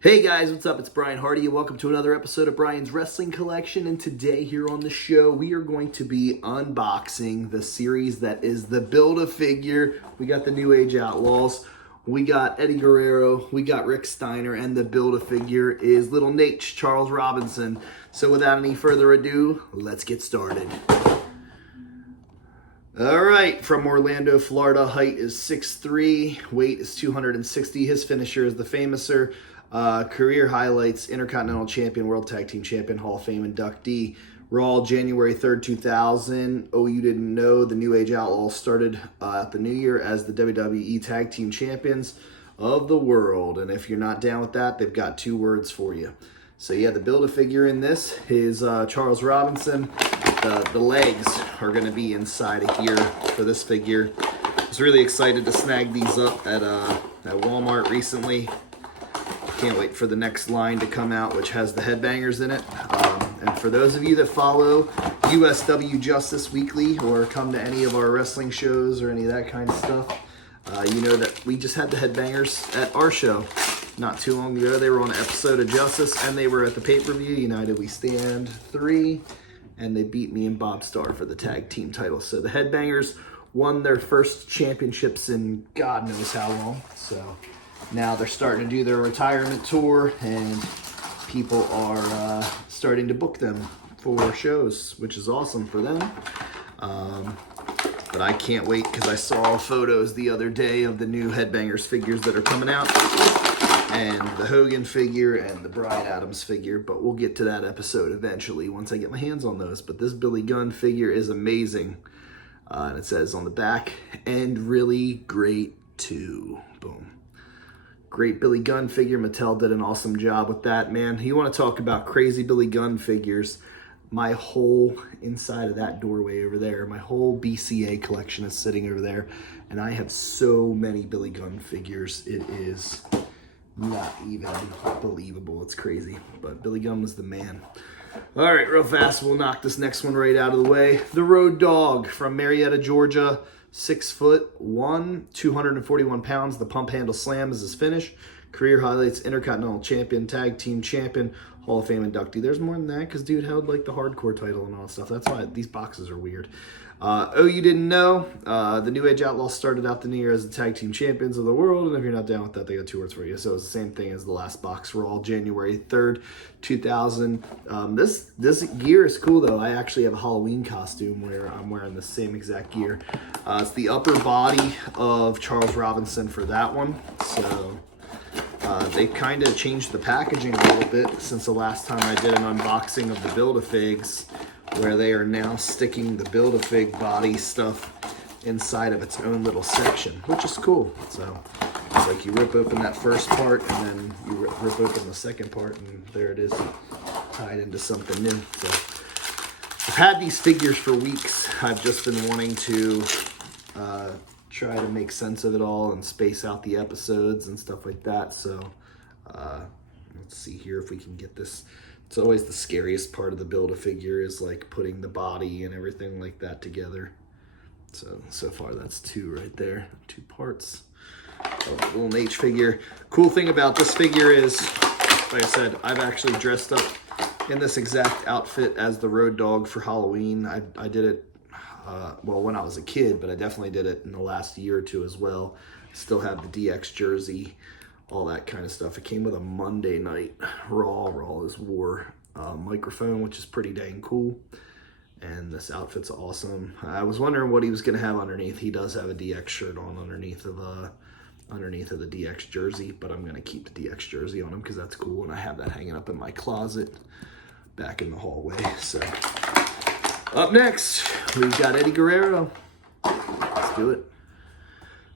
Hey guys, what's up? It's Brian Hardy and welcome to another episode of Brian's Wrestling Collection. And today here on the show, we are going to be unboxing the series that is the Build-A-Figure. We got the New Age Outlaws, we got Eddie Guerrero, we got Rick Steiner, and the Build-A-Figure is Little Nate, Charles Robinson. So without any further ado, let's get started. All right, from Orlando, Florida, height is 6'3", weight is 260. His finisher is the Famouser. Career highlights: Intercontinental Champion, World Tag Team Champion, Hall of Fame inductee. Raw, January 3rd, 2000. Oh, you didn't know, the New Age Outlaws started at the new year as the WWE Tag Team Champions of the world. And if you're not down with that, they've got two words for you. So yeah, the Build-A-Figure in this is Charles Robinson. The legs are going to be inside of here for this figure. I was really excited to snag these up at Walmart recently. Can't wait for the next line to come out, which has the headbangers in it. And for those of you that follow USW Justice Weekly or come to any of our wrestling shows or any of that kind of stuff, you know that we just had the headbangers at our show not too long ago. They were on an episode of Justice, and they were at the pay-per-view, United We Stand 3, and they beat me and Bob Starr for the tag team title. So the headbangers won their first championships in God knows how long. So now they're starting to do their retirement tour, and people are starting to book them for shows, which is awesome for them. But I can't wait because I saw photos the other day of the new Headbangers figures that are coming out, and the Hogan figure and the Bryan Adams figure, but we'll get to that episode eventually once I get my hands on those. But this Billy Gunn figure is amazing. And it says on the back, "and really great too." Boom. Great Billy Gunn figure. Mattel did an awesome job with that, man. You want to talk about crazy Billy Gunn figures? My whole inside of that doorway over there, my whole BCA collection is sitting over there, and I have so many Billy Gunn figures. It is not even believable. It's crazy, but Billy Gunn was the man. All right, real fast, we'll knock this next one right out of the way. The Road Dogg from Marietta, Georgia. 6'1", 241 pounds. The pump handle slam is his finish. Career highlights: Intercontinental Champion, Tag Team Champion, Hall of Fame inductee. There's more than that because dude held like the hardcore title and all that stuff. That's why these boxes are weird. Oh, you didn't know? The New Age Outlaws started out the new year as the Tag Team Champions of the world, and if you're not down with that, they got two words for you. So it's the same thing as the last box. Raw, January 3rd, 2000. This gear is cool, though. I actually have a Halloween costume where I'm wearing the same exact gear. It's the upper body of Charles Robinson for that one. So they kind of changed the packaging a little bit since the last time I did an unboxing of the Build-A-Figs, where they are now sticking the Build-A-Fig body stuff inside of its own little section, which is cool. So it's like you rip open that first part, and then you rip open the second part, and there it is, tied into something new. So I've had these figures for weeks. I've just been wanting to try to make sense of it all and space out the episodes and stuff like that. So let's see here if we can get this. It's always the scariest part of the Build-A-Figure is like putting the body and everything like that together. So far that's two right there, two parts. Little Nate figure. Cool thing about this figure is, like I said, I've actually dressed up in this exact outfit as the Road Dogg for Halloween. I did it, well, when I was a kid, but I definitely did it in the last year or two as well. Still have the DX jersey, all that kind of stuff. It came with a Monday Night Raw is War microphone, which is pretty dang cool. And this outfit's awesome. I was wondering what he was going to have underneath. He does have a DX shirt on underneath of the DX jersey, but I'm going to keep the DX jersey on him because that's cool, and I have that hanging up in my closet back in the hallway. So up next, we've got Eddie Guerrero. Let's do it.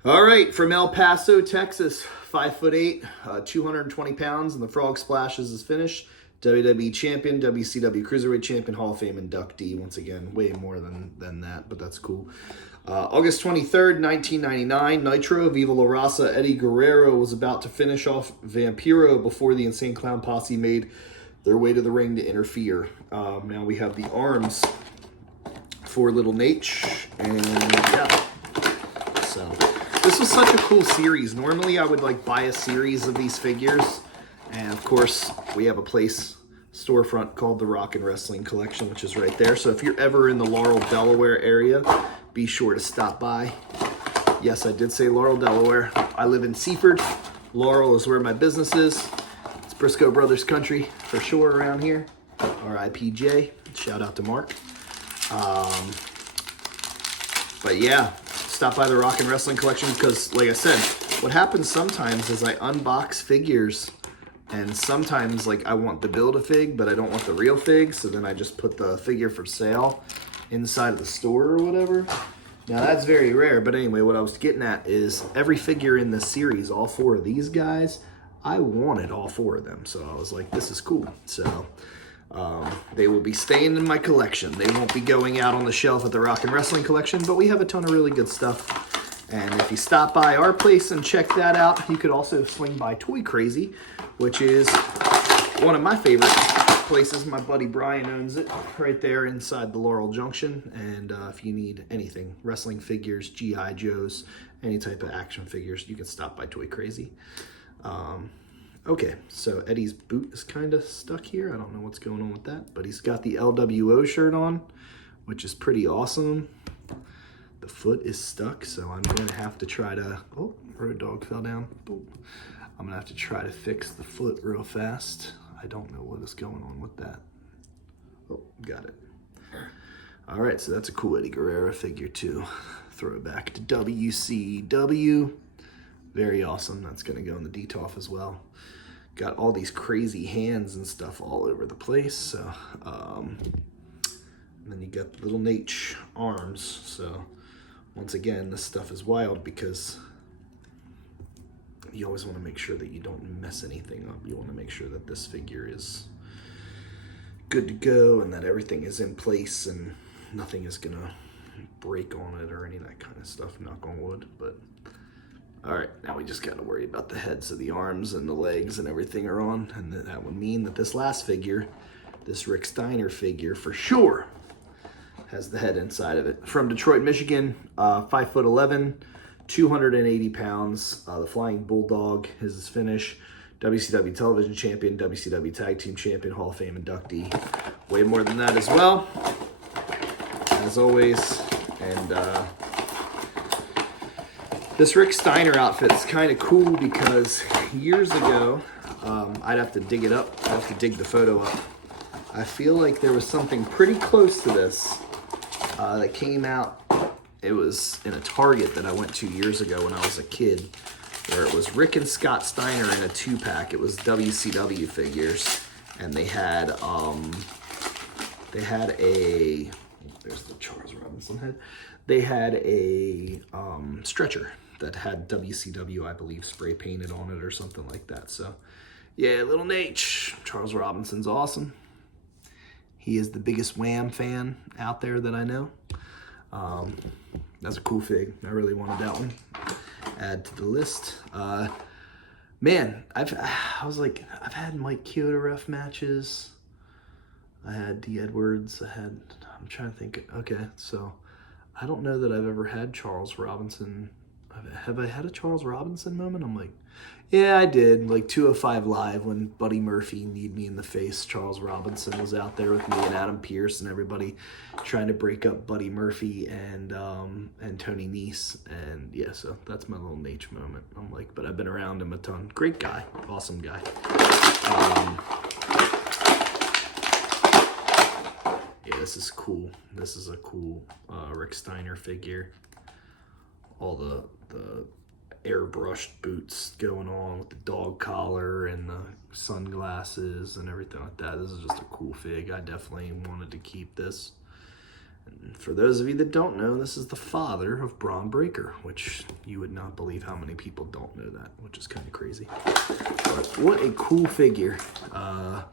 All right, from El Paso, Texas, 5'8", 220 pounds, and the Frog Splash is his finish. WWE Champion, WCW Cruiserweight Champion, Hall of Fame inductee. Once again, way more than that, but that's cool. August 23rd, 1999, Nitro, Viva La Raza. Eddie Guerrero was about to finish off Vampiro before the Insane Clown Posse made their way to the ring to interfere. Now we have the arms for Little Nate, and yeah. So this was such a cool series. Normally I would like buy a series of these figures And of course, we have a storefront called the Rock and Wrestling Collection, which is right there. So if you're ever in the Laurel, Delaware area, be sure to stop by. Yes, I did say Laurel, Delaware. I live in Seaford. Laurel is where my business is. It's Briscoe Brothers country for sure around here. RIPJ. Shout out to Mark. But yeah, stop by the Rock and Wrestling Collection because, like I said, what happens sometimes is I unbox figures. And sometimes, like, I want the Build-A-Fig, but I don't want the real fig, so then I just put the figure for sale inside of the store or whatever. Now, that's very rare, but anyway, what I was getting at is every figure in this series, all 4 of these guys, I wanted all 4 of them, so I was like, this is cool. So, they will be staying in my collection. They won't be going out on the shelf at the Rock and Wrestling Collection, but we have a ton of really good stuff. And if you stop by our place and check that out, you could also swing by Toy Crazy, which is one of my favorite places. My buddy Brian owns it right there inside the Laurel Junction. And if you need anything, wrestling figures, G.I. Joes, any type of action figures, you can stop by Toy Crazy. Okay, so Eddie's boot is kind of stuck here. I don't know what's going on with that, but he's got the LWO shirt on, which is pretty awesome. The foot is stuck, so I'm going to have to try to... Oh, Road Dog fell down. Boom. I'm going to have to try to fix the foot real fast. I don't know what is going on with that. Oh, got it. All right, so that's a cool Eddie Guerrero figure, too. Throw it back to WCW. Very awesome. That's going to go in the DTOF as well. Got all these crazy hands and stuff all over the place, so... and then you got the little Nate arms, so... Once again, this stuff is wild because you always want to make sure that you don't mess anything up. You want to make sure that this figure is good to go and that everything is in place and nothing is going to break on it or any of that kind of stuff, knock on wood. But, all right, now we just got to worry about the heads of the arms and the legs and everything are on. And that would mean that this last figure, this Rick Steiner figure for sure, has the head inside of it. From Detroit, Michigan, 5'11", 280 pounds. The Flying Bulldog is his finish. WCW Television Champion, WCW Tag Team Champion, Hall of Fame inductee. Way more than that as well, as always. And this Rick Steiner outfit is kind of cool because years ago, I'd have to dig it up. I'd have to dig the photo up. I feel like there was something pretty close to this that came out. It was in a Target that I went to years ago when I was a kid, where it was Rick and Scott Steiner in a 2-pack. It was WCW figures, and they had a, there's the Charles Robinson head. They had a stretcher that had WCW, I believe, spray painted on it or something like that. So, yeah, little Nate. Charles Robinson's awesome. He is the biggest Wham fan out there that I know. That's a cool fig. I really wanted that one. Add to the list. Man, I've had Mike Chioda ref matches. I had D. Edwards. I'm trying to think. Okay, so I don't know that I've ever had Charles Robinson. Have I had a Charles Robinson moment? I'm like, yeah, I did. Like 205 Live when Buddy Murphy kneed me in the face. Charles Robinson was out there with me and Adam Pearce and everybody trying to break up Buddy Murphy and Tony Nese. And yeah, so that's my little Nate moment. I'm like, but I've been around him a ton. Great guy. Awesome guy. Yeah, this is cool. This is a cool Rick Steiner figure. All the airbrushed boots going on with the dog collar and the sunglasses and everything like that. This is just a cool fig. I definitely wanted to keep this. And for those of you that don't know, this is the father of Braun Breaker, which you would not believe how many people don't know that, which is kind of crazy. But what a cool figure. All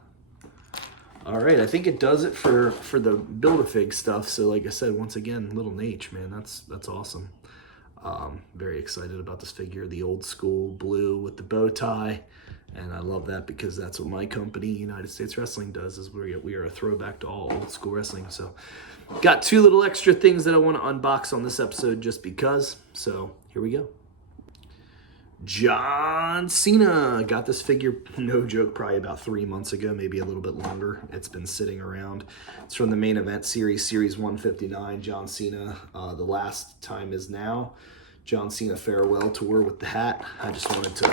right, I think it does it for the Build-A-Fig stuff. So like I said, once again, little Nate, man, that's awesome. Very excited about this figure, the old school blue with the bow tie. And I love that because that's what my company, United States Wrestling, does, is we are a throwback to all old school wrestling. So got 2 little extra things that I want to unbox on this episode just because. So here we go. John Cena. Got this figure, no joke, probably about 3 months ago, maybe a little bit longer. It's been sitting around. It's from the main event series, Series 159, John Cena. The last time is now. John Cena farewell tour with the hat. I just wanted to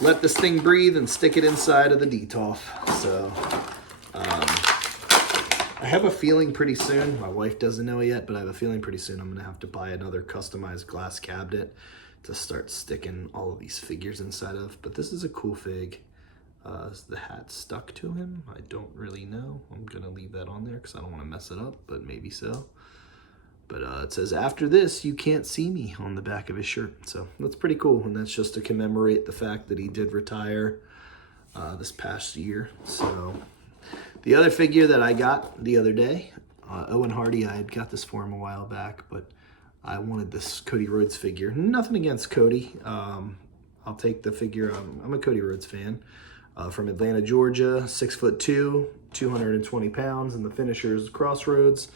let this thing breathe and stick it inside of the DTOF. So, I have a feeling pretty soon, my wife doesn't know it yet, but I have a feeling pretty soon I'm going to have to buy another customized glass cabinet to start sticking all of these figures inside of. But this is a cool fig. Is the hat stuck to him? I don't really know. I'm gonna leave that on there because I don't want to mess it up, but maybe so. But it says, "After this, you can't see me," on the back of his shirt. So that's pretty cool, and that's just to commemorate the fact that he did retire this past year. So the other figure that I got the other day, Owen Hardy, I had got this for him a while back, but I wanted this Cody Rhodes figure. Nothing against Cody. I'll take the figure. I'm a Cody Rhodes fan. From Atlanta, Georgia, 6'2", 220 pounds, and the finisher is Crossroads,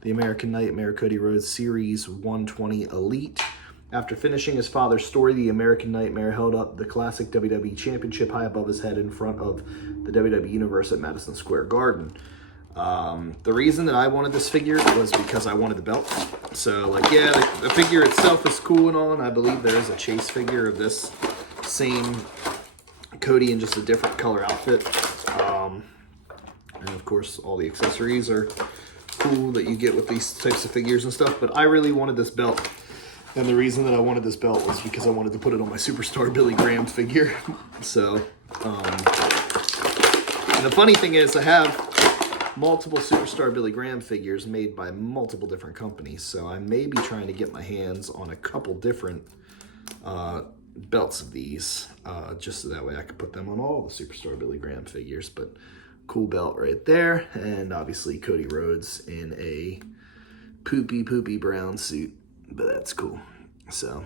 the American Nightmare Cody Rhodes Series 120 Elite. After finishing his father's story, the American Nightmare held up the classic WWE Championship high above his head in front of the WWE Universe at Madison Square Garden. The reason that I wanted this figure was because I wanted the belt. So, like, yeah, the figure itself is cool and all, and I believe there is a chase figure of this same Cody in just a different color outfit. And of course, all the accessories are cool that you get with these types of figures and stuff, but I really wanted this belt. And the reason that I wanted this belt was because I wanted to put it on my Superstar Billy Graham figure. So, and the funny thing is I have multiple Superstar Billy Graham figures made by multiple different companies. So I may be trying to get my hands on a couple different belts of these, just so that way I could put them on all the Superstar Billy Graham figures. But cool belt right there. And obviously Cody Rhodes in a poopy brown suit. But that's cool. So,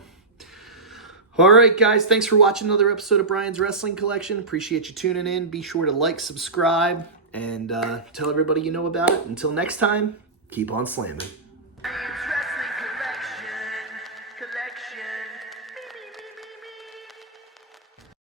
all right, guys, thanks for watching another episode of Brian's Wrestling Collection. Appreciate you tuning in. Be sure to like, subscribe, and tell everybody you know about it. Until next time, keep on slamming.